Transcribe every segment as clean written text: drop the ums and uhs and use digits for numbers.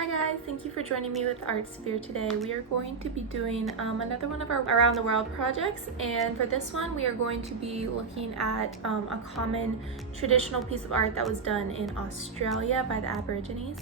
Hi guys, thank you for joining me with Art Sphere today. We are going to be doing another one of our around the world projects, and for this one we are going to be looking at a common traditional piece of art that was done in Australia by the Aborigines.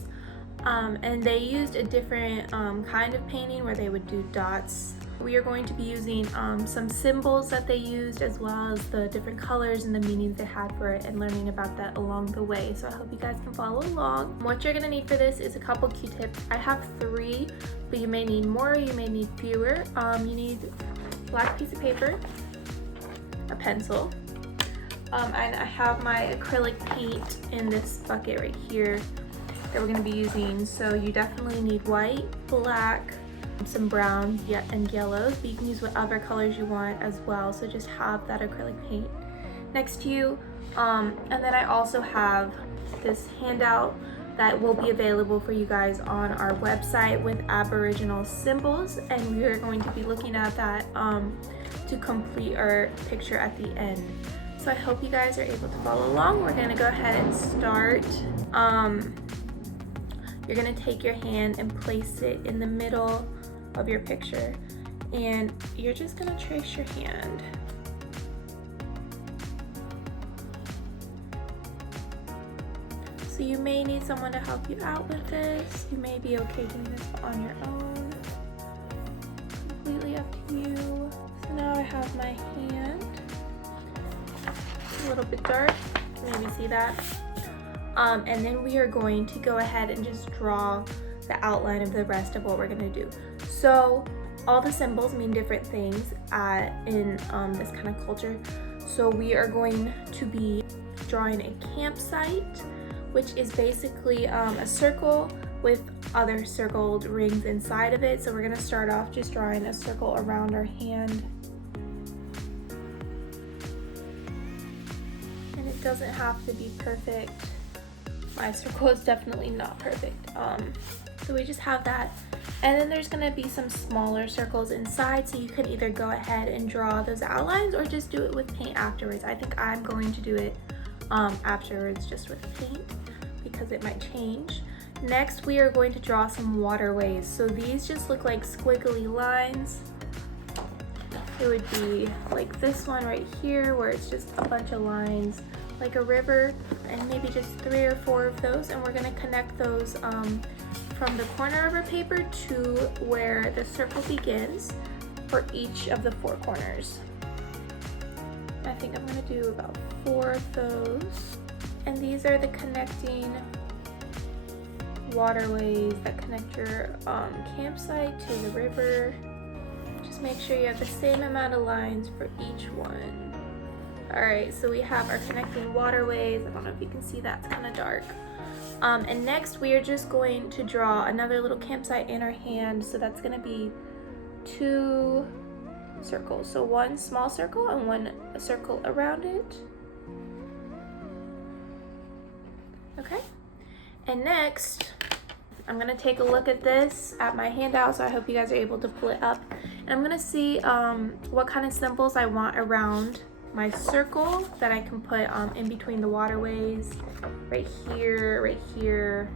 And they used a different kind of painting where they would do dots. We are going to be using some symbols that they used, as well as the different colors and the meanings they had for it, and learning about that along the way. So I hope you guys can follow along. What you're gonna need for this is a couple Q-tips. I have 3, but you may need more, you may need fewer. You need a black piece of paper, a pencil, and I have my acrylic paint in this bucket right here that we're gonna be using. So you definitely need white, black, some brown and yellows, but you can use whatever colors you want as well. So just have that acrylic paint next to you. And then I also have this handout that will be available for you guys on our website with Aboriginal symbols, and we are going to be looking at that to complete our picture at the end. So I hope you guys are able to follow along. We're gonna go ahead and start. You're gonna take your hand and place it in the middle of your picture, and you're just gonna trace your hand. So you may need someone to help you out with this. You may be okay doing this on your own. Completely up to you. So now I have my hand. A little bit dark, maybe see that. And then we are going to go ahead and just draw the outline of the rest of what we're gonna do. So all the symbols mean different things in this kind of culture. So we are going to be drawing a campsite, which is basically a circle with other circled rings inside of it. So we're gonna start off just drawing a circle around our hand. And it doesn't have to be perfect. My circle is definitely not perfect. So we just have that. And then there's gonna be some smaller circles inside, so you can either go ahead and draw those outlines or just do it with paint afterwards. I think I'm going to do it afterwards just with paint because it might change. Next, we are going to draw some waterways. So these just look like squiggly lines. It would be like this one right here, where it's just a bunch of lines like a river, and maybe just 3 or 4 of those, and we're gonna connect those from the corner of our paper to where the circle begins for each of the 4 corners. I think I'm gonna do about 4 of those. And these are the connecting waterways that connect your campsite to the river. Just make sure you have the same amount of lines for each one. All right, so we have our connecting waterways. I don't know if you can see that, it's kind of dark. And next we are just going to draw another little campsite in our hand. So that's gonna be 2 circles. So 1 small circle and 1 circle around it. Okay, and next I'm gonna take a look at this at my handout, so I hope you guys are able to pull it up. And I'm gonna see what kind of symbols I want around my circle that I can put in between the waterways, right here,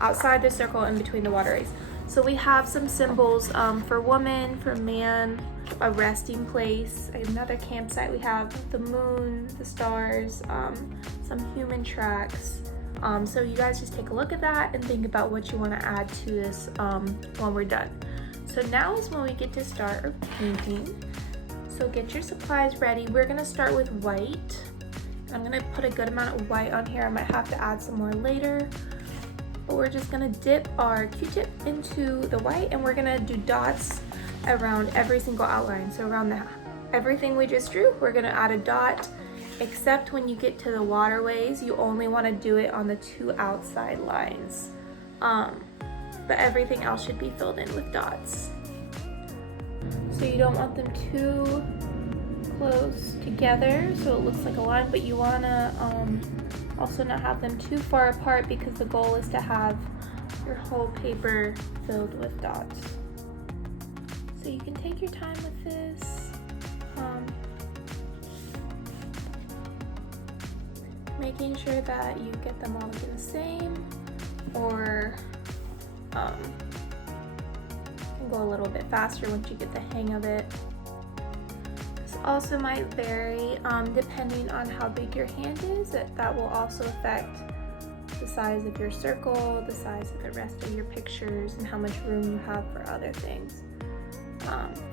outside the circle, in between the waterways. So we have some symbols for woman, for man, a resting place, another campsite. We have the moon, the stars, some human tracks. So you guys just take a look at that and think about what you want to add to this when we're done. So now is when we get to start our painting. So get your supplies ready. We're gonna start with white. I'm gonna put a good amount of white on here. I might have to add some more later. But we're just gonna dip our Q-tip into the white, and we're gonna do dots around every single outline. So around everything we just drew, we're gonna add a dot, except when you get to the waterways, you only wanna do it on the 2 outside lines. But everything else should be filled in with dots. So you don't want them too close together so it looks like a line, but you want to also not have them too far apart, because the goal is to have your whole paper filled with dots. So you can take your time with this, making sure that you get them all looking the same. or can go a little bit faster once you get the hang of it. This also might vary depending on how big your hand is. That will also affect the size of your circle, the size of the rest of your pictures, and how much room you have for other things.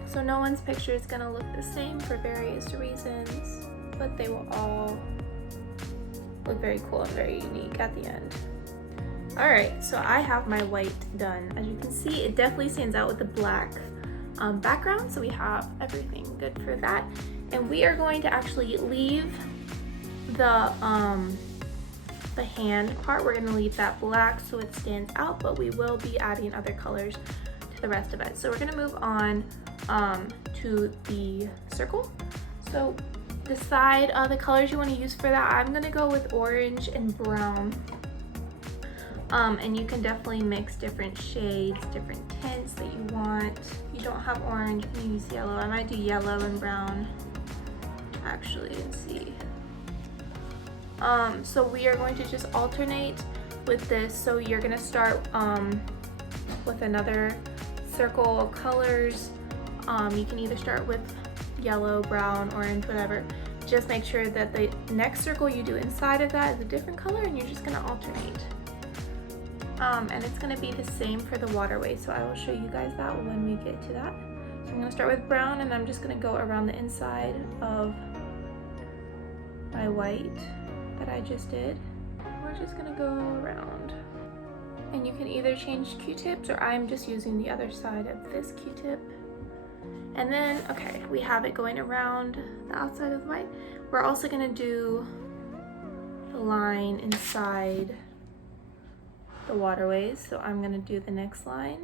So no one's picture is going to look the same for various reasons, but they will all look very cool and very unique at the end. Alright, so I have my white done. As you can see, it definitely stands out with the black background, so we have everything good for that. And we are going to actually leave the hand part. We're going to leave that black so it stands out, but we will be adding other colors to the rest of it. So we're going to move on to the circle. So decide the colors you want to use for that. I'm going to go with orange and brown. And you can definitely mix different shades, different tints that you want. If you don't have orange, you can use yellow. I might do yellow and brown actually and see. So we are going to just alternate with this. So you're going to start with another circle of colors. You can either start with yellow, brown, orange, whatever. Just make sure that the next circle you do inside of that is a different color, and you're just going to alternate. And it's going to be the same for the waterway, so I will show you guys that when we get to that. So I'm going to start with brown, and I'm just going to go around the inside of my white that I just did. We're just going to go around. And you can either change Q-tips, or I'm just using the other side of this Q-tip. And then, okay, we have it going around the outside of the white. We're also going to do the line inside the waterways, so I'm going to do the next line.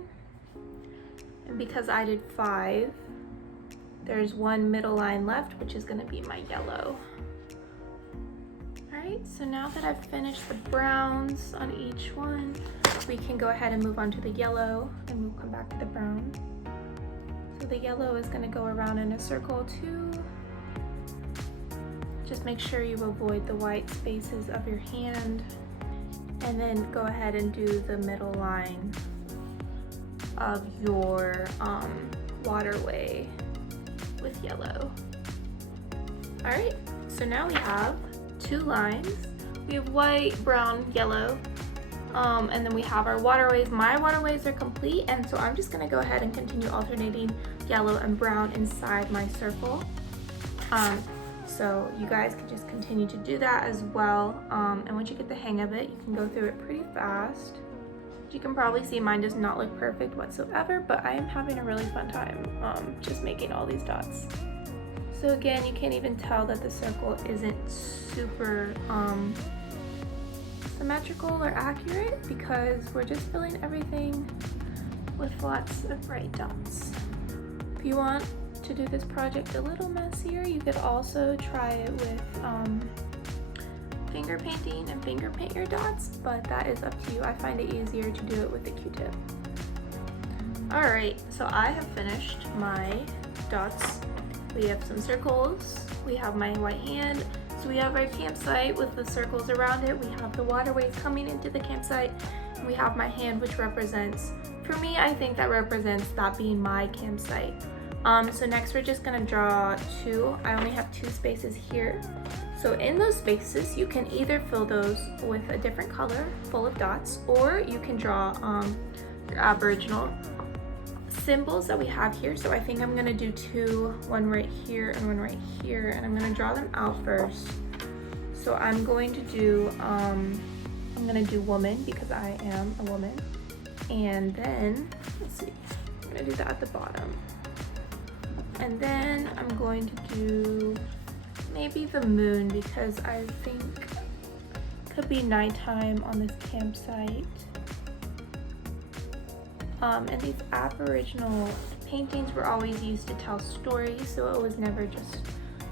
And because I did 5, there's one middle line left, which is going to be my yellow. Alright, so now that I've finished the browns on each one, we can go ahead and move on to the yellow, and we'll come back to the brown. So the yellow is going to go around in a circle too. Just make sure you avoid the white spaces of your hand. And then go ahead and do the middle line of your waterway with yellow. Alright, so now we have 2 lines. We have white, brown, yellow, and then we have our waterways. My waterways are complete, and so I'm just going to go ahead and continue alternating yellow and brown inside my circle. So you guys can just continue to do that as well, and once you get the hang of it, you can go through it pretty fast. You can probably see mine does not look perfect whatsoever, but I am having a really fun time just making all these dots. So again, you can't even tell that the circle isn't super symmetrical or accurate because we're just filling everything with lots of bright dots. If you want to do this project a little messier, you could also try it with finger painting and finger paint your dots, but that is up to you. I find it easier to do it with the Q-tip. Alright, so I have finished my dots. We have some circles, we have my white hand, so we have our campsite with the circles around it, we have the waterways coming into the campsite, and we have my hand, which represents, for me, I think that represents that being my campsite. So next we're just gonna draw 2. I only have 2 spaces here. So in those spaces, you can either fill those with a different color full of dots, or you can draw your Aboriginal symbols that we have here. So I think I'm gonna do 2, one right here and one right here, and I'm gonna draw them out first. So I'm going to do, I'm gonna do woman because I am a woman. And then, let's see, I'm gonna do that at the bottom. And then I'm going to do maybe the moon because I think it could be nighttime on this campsite. And these Aboriginal paintings were always used to tell stories, so it was never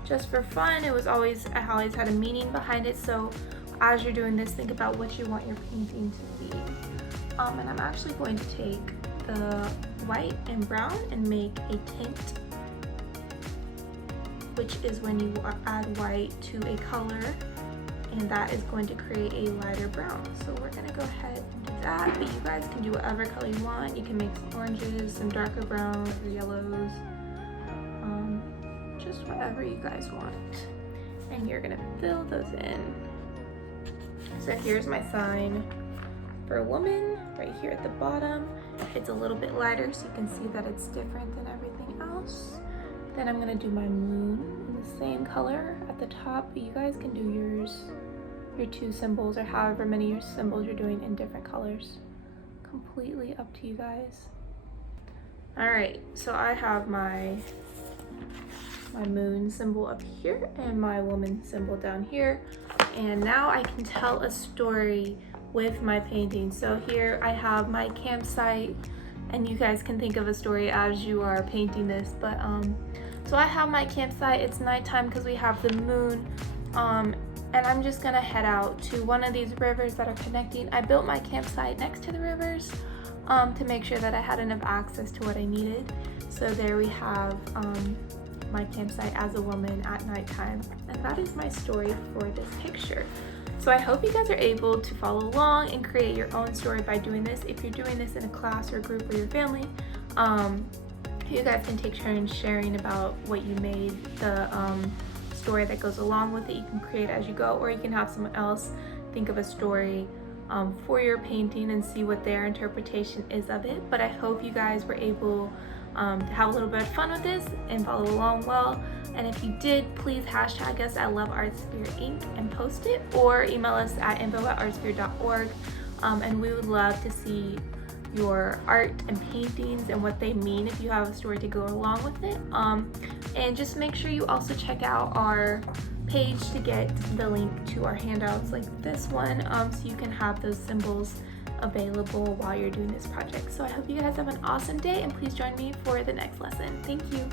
just for fun. It was always, I always had a meaning behind it. So as you're doing this, think about what you want your painting to be. And I'm actually going to take the white and brown and make a tint, which is when you add white to a color, and that is going to create a lighter brown. So we're gonna go ahead and do it's at, but you guys can do whatever color you want. You can make some oranges, some darker browns or yellows, just whatever you guys want. And you're gonna fill those in. So here's my sign for a woman right here at the bottom. It's a little bit lighter so you can see that it's different than everything else. Then I'm gonna do my moon in the same color at the top, but you guys can do your two symbols or however many your symbols you're doing in different colors. Completely up to you guys. All right, so I have my moon symbol up here and my woman symbol down here. And now I can tell a story with my painting. So here I have my campsite, and you guys can think of a story as you are painting this, but so I have my campsite. It's nighttime because we have the moon, and I'm just gonna head out to one of these rivers that are connecting. I built my campsite next to the rivers to make sure that I had enough access to what I needed. So there we have my campsite as a woman at nighttime, and that is my story for this picture. So I hope you guys are able to follow along and create your own story by doing this. If you're doing this in a class or a group or your family, you guys can take turns sharing about what you made, the story that goes along with it. You can create as you go, or you can have someone else think of a story for your painting and see what their interpretation is of it. But I hope you guys were able to have a little bit of fun with this and follow along well. And if you did, please hashtag us at loveartspirit.inc and post it, or email us at info@artspirit.org, and we would love to see your art and paintings and what they mean if you have a story to go along with it. And just make sure you also check out our page to get the link to our handouts like this one, so you can have those symbols available while you're doing this project. So I hope you guys have an awesome day, and please join me for the next lesson. Thank you.